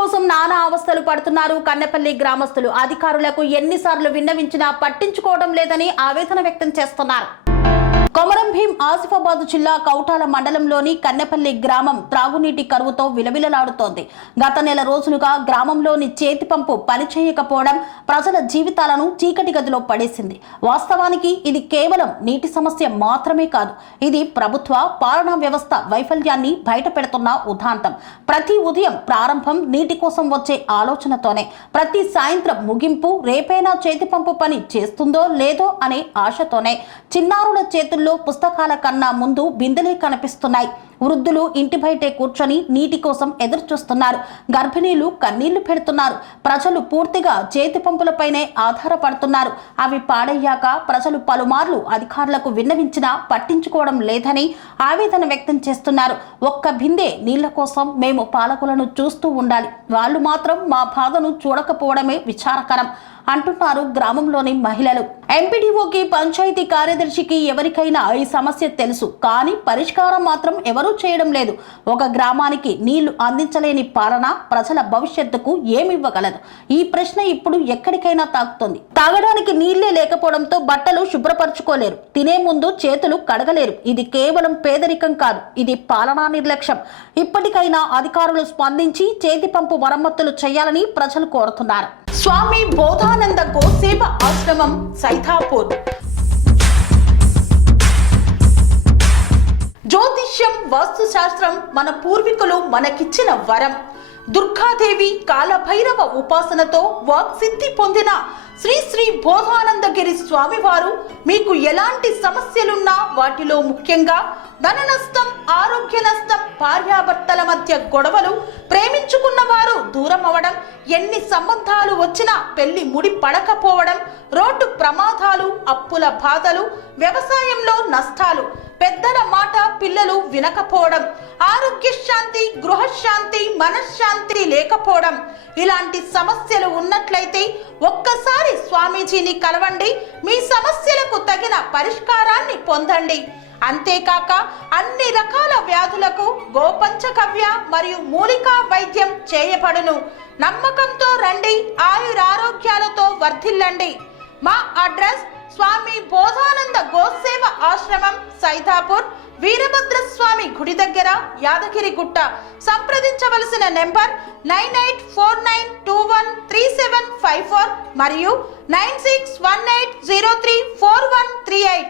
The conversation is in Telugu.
కోసం నానా అవస్థలు పడుతున్నారు కన్నెపల్లి గ్రామస్తులు. అధికారులకు ఎన్నిసార్లు విన్నవించినా పట్టించుకోవడం లేదని ఆవేదన వ్యక్తం చేస్తున్నారు. కొమరం భీం ఆసిఫాబాద్ జిల్లా కౌటాల మండలంలోని కన్నెపల్లి గ్రామం త్రాగునీటి కరువుతో విలవిలలాడుతోంది. గత నెల రోజులుగా గ్రామంలోని చేతి పంపు పనిచేయకపోవడం ప్రజల జీవితాలను చీకటి గదిలో పడేసింది. వాస్తవానికి ఇది కేవలం నీటి సమస్య మాత్రమే కాదు, ఇది ప్రభుత్వ పాలనా వ్యవస్థ వైఫల్యాన్ని బయట పెడుతున్న ఉదాంతం. ప్రతి ఉదయం ప్రారంభం నీటి కోసం వచ్చే ఆలోచనతోనే, ప్రతి సాయంత్రం ముగింపు రేపైనా చేతి పంపు పని చేస్తుందో లేదో అనే ఆశతోనే. చిన్నారుల చేతుల్లో పుస్తకాల కన్నా ముందు బిందెలే కనిపిస్తున్నాయి. వృద్ధులు ఇంటి బయటే కూర్చొని నీటి కోసం ఎదురు చూస్తున్నారు. గర్భిణీలు కన్నీళ్లు పెడుతున్నారు. ప్రజలు పూర్తిగా చేతి పంపులపైనే ఆధారపడుతున్నారు. అవి పాడయ్యాక ప్రజలు పలుమార్లు అధికారులకు విన్నవించినా పట్టించుకోవడం లేదని ఆవేదన వ్యక్తం చేస్తున్నారు. ఒక్క బిందె నీళ్ల కోసం మేము పాలకులను చూస్తూ ఉండాలి, వాళ్ళు మాత్రం మా బాధను చూడకపోవడమే విచారకరం అంటున్నారు గ్రామంలోని మహిళలు. ఎంపీడీఓకి, పంచాయతీ కార్యదర్శికి ఎవరికైనా ఈ సమస్య తెలుసు, కానీ పరిష్కారం మాత్రం ఎవరూ చేయడం లేదు. ఒక గ్రామానికి నీళ్లు అందించలేని పాలన ప్రజల భవిష్యత్తుకు ఏమివ్వగలదు? ఈ ప్రశ్న ఇప్పుడు ఎక్కడికైనా తాకుతుంది. తాగడానికి నీళ్లే లేకపోవడంతో బట్టలు శుభ్రపరచుకోలేరు, తినే ముందు చేతులు కడగలేరు. ఇది కేవలం పేదరికం కాదు, ఇది పాలనా నిర్లక్ష్యం. ఇప్పటికైనా అధికారులు స్పందించి చేతి పంపు మరమ్మతులు చేయాలని ప్రజలు కోరుతున్నారు. స్వామి బోధానంద గోసేవ ఆశ్రమం సైథాపూర్. జ్యోతిష్యం, వాస్తుశాస్త్రం మన పూర్వీకులు మనకిచ్చిన వరం. దుర్గాదేవి, కాలభైరవ ఉపాసనతో వాక్సిద్ధి పొందిన శ్రీ శ్రీ బోధానందగిరి స్వామివారు మీకు ఎలాంటి సమస్యలున్నా, వాటిలో ముఖ్యంగా ధన నష్టం, ఆరోగ్య నష్టం, భార్యాభర్తల మధ్య గొడవలు, ప్రేమించుకున్న వారు దూరం అవడం, ఎన్ని సంబంధాలు వచ్చినా పెళ్లి ముడి పడకపోవడం, రోడ్డు ప్రమాదాలు, అప్పుల బాధలు, వ్యవసాయంలో నష్టాలు, పెద్దల మాట పిల్లలు వినకపోవడం, ఆరోగ్య శాంతి, గృహశాంతి, మనశ్శాంతి లేకపోవడం, ఇలాంటి సమస్యలు ఉన్నట్లయితే ఒక్కసారి స్వామీజీని కలవండి. మీ సమస్యలకు తగిన పరిష్కారాన్ని పొందండి. అంతేకాక అన్ని రకాల వ్యాధులకు గోపంచకవ్య మరియు మూలికా వైద్యం చేయబడును. నమ్మకంతో రండి, ఆయురారోగ్యాలతో వర్ధిల్లండి. మా అడ్రస్ స్వామి బోధానంద గోసేవ ఆశ్రమం, సైథాపూర్, వీరభద్రస్వామి గుడి దగ్గర, యాదగిరిగుట్ట. సంప్రదించవలసిన నెంబర్ 9849213754 మరియు 9618034138.